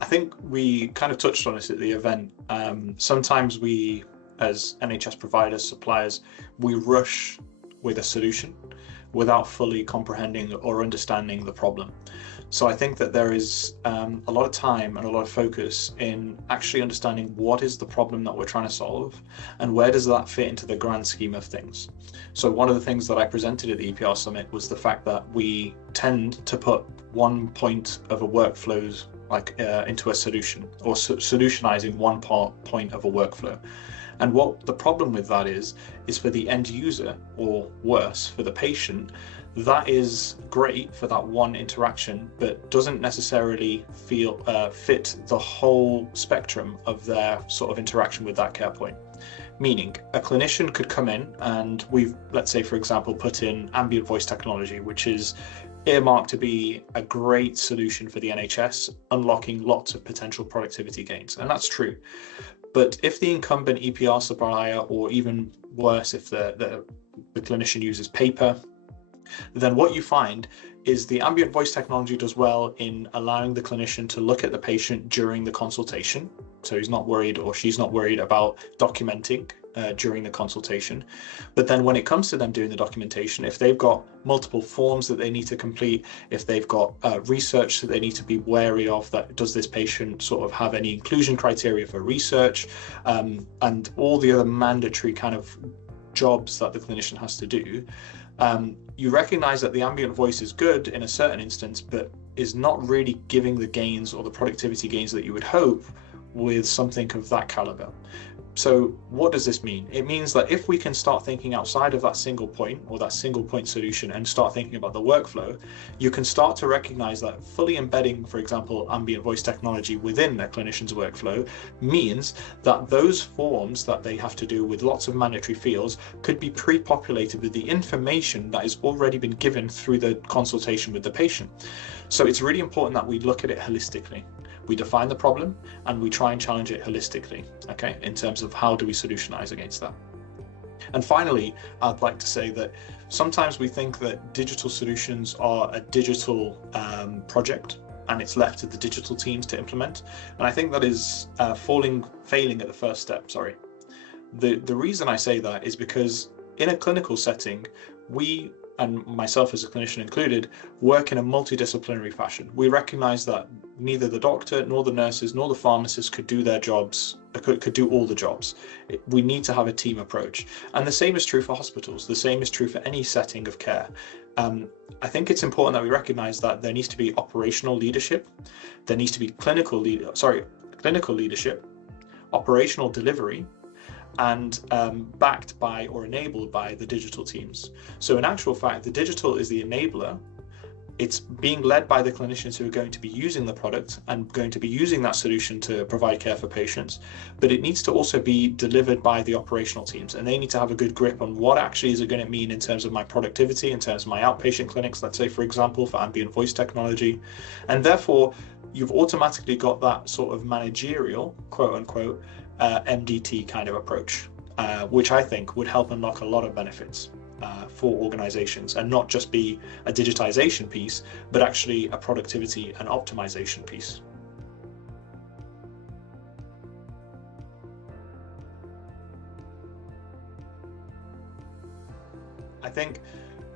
I think we kind of touched on this at the event. Sometimes we, as NHS providers, suppliers, we rush with a solution without fully comprehending or understanding the problem. So I think that there is a lot of time and a lot of focus in actually understanding what is the problem that we're trying to solve and where does that fit into the grand scheme of things. So one of the things that I presented at the EPR Summit was the fact that we tend to put one point of a workflow into a solution, or solutionizing one point of a workflow. And what the problem with that is for the end user, or worse, for the patient, that is great for that one interaction, but doesn't necessarily fit the whole spectrum of their sort of interaction with that care point. Meaning, a clinician could come in and let's say, for example, put in ambient voice technology, which is earmarked to be a great solution for the NHS, unlocking lots of potential productivity gains. And that's true. But if the incumbent EPR supplier, or even worse, if the clinician uses paper, then what you find is the ambient voice technology does well in allowing the clinician to look at the patient during the consultation. So he's not worried, or she's not worried about documenting during the consultation. But then when it comes to them doing the documentation, if they've got multiple forms that they need to complete, if they've got research that they need to be wary of, that does this patient sort of have any inclusion criteria for research, and all the other mandatory kind of jobs that the clinician has to do, you recognize that the ambient voice is good in a certain instance, but is not really giving the gains or the productivity gains that you would hope with something of that caliber. So what does this mean? It means that if we can start thinking outside of that single point, or that single point solution, and start thinking about the workflow, you can start to recognize that fully embedding, for example, ambient voice technology within a clinician's workflow means that those forms that they have to do with lots of mandatory fields could be pre-populated with the information that has already been given through the consultation with the patient. So it's really important that we look at it holistically. We define the problem and we try and challenge it holistically, okay, in terms of how do we solutionize against that. And finally, I'd like to say that sometimes we think that digital solutions are a digital project, and it's left to the digital teams to implement. And I think that is failing at the first step, sorry. The reason I say that is because in a clinical setting, we, and myself as a clinician included, work in a multidisciplinary fashion. We recognize that neither the doctor, nor the nurses, nor the pharmacists could do their jobs, could do all the jobs. We need to have a team approach. And the same is true for hospitals. The same is true for any setting of care. I think it's important that we recognize that there needs to be operational leadership. There needs to be clinical leadership, operational delivery, and backed by or enabled by the digital teams. So in actual fact, the digital is the enabler. It's being led by the clinicians who are going to be using the product and going to be using that solution to provide care for patients, but it needs to also be delivered by the operational teams, and they need to have a good grip on what actually is it going to mean in terms of my productivity, in terms of my outpatient clinics, let's say, for example, for ambient voice technology. And therefore, you've automatically got that sort of managerial, quote unquote, MDT kind of approach, which I think would help unlock a lot of benefits for organizations, and not just be a digitization piece, but actually a productivity and optimization piece. I think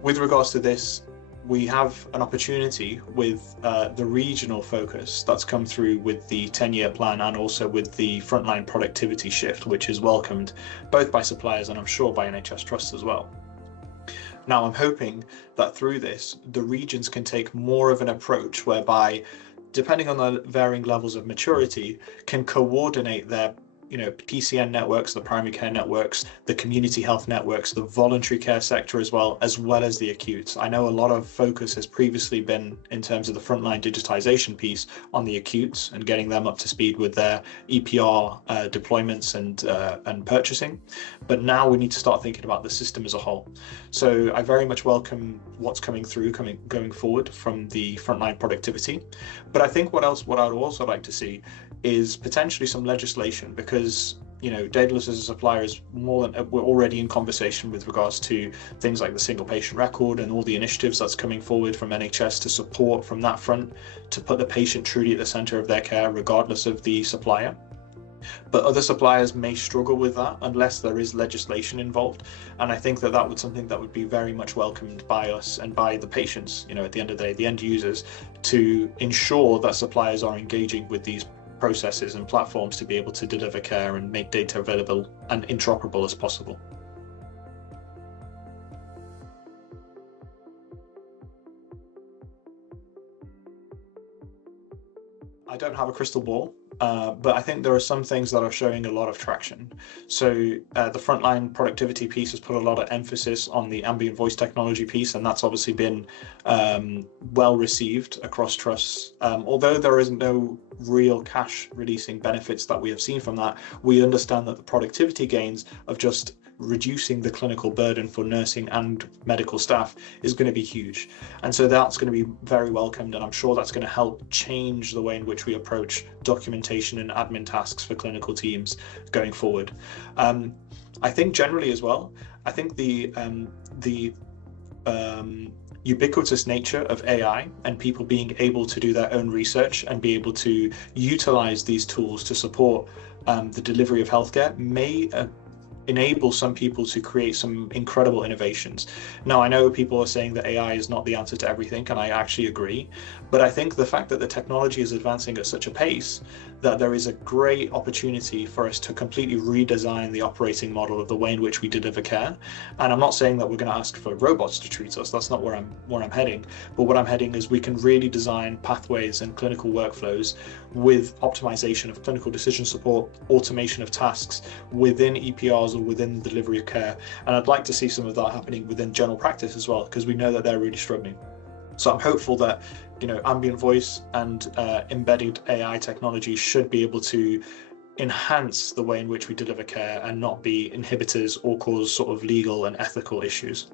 with regards to this, we have an opportunity with the regional focus that's come through with the 10-year plan, and also with the frontline productivity shift, which is welcomed both by suppliers and I'm sure by NHS trusts as well. Now, I'm hoping that through this, the regions can take more of an approach whereby, depending on the varying levels of maturity, can coordinate their PCN networks, the primary care networks, the community health networks, the voluntary care sector as well as the acutes. I know a lot of focus has previously been, in terms of the frontline digitization piece, on the acutes and getting them up to speed with their EPR deployments and purchasing. But now we need to start thinking about the system as a whole. So I very much welcome what's coming through, going forward from the frontline productivity. But I think what I'd also like to see is potentially some legislation, because Daedalus as a supplier is more than we're already in conversation with regards to things like the single patient record and all the initiatives that's coming forward from NHS to support from that front to put the patient truly at the center of their care, regardless of the supplier. But other suppliers may struggle with that unless there is legislation involved. And I think that would something that would be very much welcomed by us and by the patients, at the end of the day, the end users, to ensure that suppliers are engaging with these processes and platforms to be able to deliver care and make data available and interoperable as possible. I don't have a crystal ball, but I think there are some things that are showing a lot of traction. So the frontline productivity piece has put a lot of emphasis on the ambient voice technology piece, and that's obviously been well received across trusts. Although there is no real cash releasing benefits that we have seen from that, we understand that the productivity gains of just reducing the clinical burden for nursing and medical staff is going to be huge. And so that's going to be very welcomed, and I'm sure that's going to help change the way in which we approach documentation and admin tasks for clinical teams going forward. I think generally as well, I think the ubiquitous nature of AI and people being able to do their own research and be able to utilize these tools to support the delivery of healthcare may enable some people to create some incredible innovations. Now, I know people are saying that AI is not the answer to everything, and I actually agree, but I think the fact that the technology is advancing at such a pace that there is a great opportunity for us to completely redesign the operating model of the way in which we deliver care. And I'm not saying that we're going to ask for robots to treat us. That's not where I'm heading. But what I'm heading is we can really design pathways and clinical workflows with optimization of clinical decision support, automation of tasks within EPRs or within the delivery of care. And I'd like to see some of that happening within general practice as well, because we know that they're really struggling. So I'm hopeful that ambient voice and embedded AI technology should be able to enhance the way in which we deliver care and not be inhibitors or cause sort of legal and ethical issues.